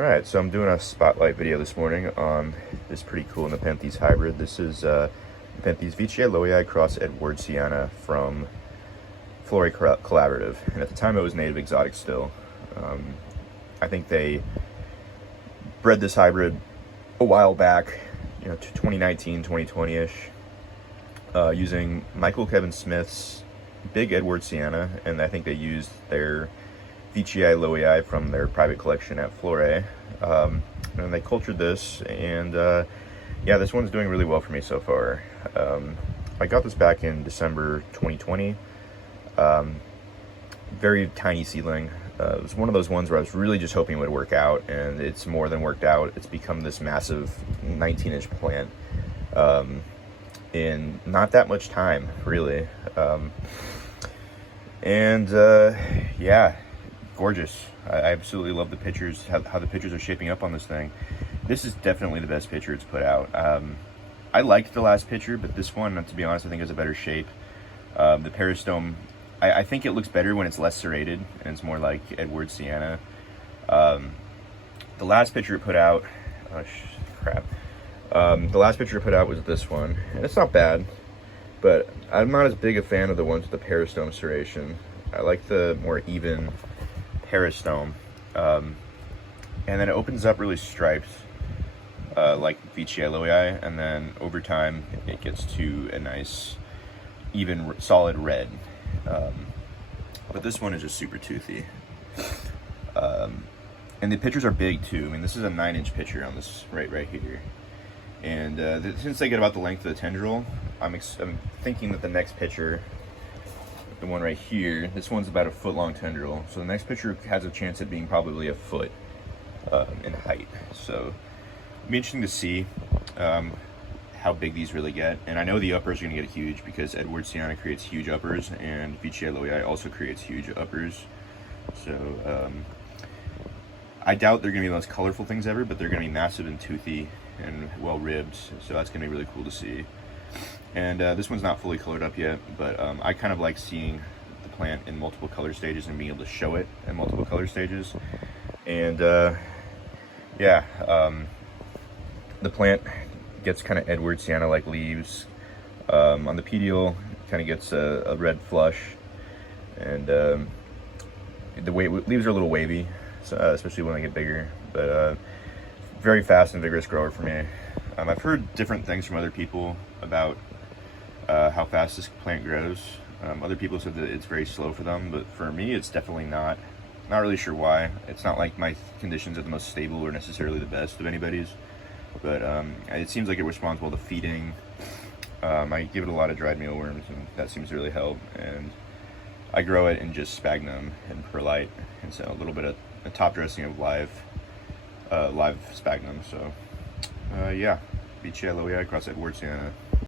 Alright, so I'm doing a spotlight video this morning on this pretty cool Nepenthes hybrid. This is Nepenthes veitchii lowii cross edwardsiana from Flora Collaborative. And at the time it was native exotic still. I think they bred this hybrid a while back, to 2019, 2020-ish, using Michael Kevin Smith's big Edwardsiana, and I think they used their veitchii lowii from their private collection at Flora, and they cultured this, and yeah, this one's doing really well for me so far. I got this back in December 2020. Very tiny seedling. It was one of those ones where I was really just hoping it would work out, and it's more than worked out. It's become this massive 19-inch plant in not that much time, really. Yeah, gorgeous. I absolutely love the pictures, how the pictures are shaping up on this thing. This is definitely the best picture it's put out. I liked the last picture, but this one, to be honest, I think has a better shape. The peristome, I think it looks better when it's less serrated and it's more like Edwardsiana. The last picture it put out, the last picture it put out was this one, and it's not bad, but I'm not as big a fan of the ones with the peristome serration. I like the more even peristome, and then it opens up really striped, like veitchii lowii, and then over time it gets to a nice even solid red. But this one is just super toothy, and the pictures are big too. I mean, this is a 9-inch picture on this right here, and since they get about the length of the tendril, I'm thinking that the next picture, the one right here, this one's about a foot-long tendril, so the next picture has a chance at being probably a foot in height. So it'll be interesting to see how big these really get. And I know the uppers are going to get huge because Edwardsiana creates huge uppers, and veitchii lowii also creates huge uppers. So I doubt they're going to be the most colorful things ever, but they're going to be massive and toothy and well ribbed, so that's going to be really cool to see. And this one's not fully colored up yet, but I kind of like seeing the plant in multiple color stages and being able to show it in multiple color stages. And yeah, the plant gets kind of Edwardsiana-like leaves. On the petiole, kind of gets a red flush, and the leaves are a little wavy, so, especially when they get bigger. But very fast and vigorous grower for me. I've heard different things from other people about how fast this plant grows. Other people said that it's very slow for them, but for me it's definitely not. Not really sure why. It's not like my conditions are the most stable or necessarily the best of anybody's, but it seems like it responds well to feeding. I give it a lot of dried mealworms, and that seems to really help. And I grow it in just sphagnum and perlite, and so a little bit of a top dressing of live sphagnum. So yeah, veitchii lowii cross Edwardsiana.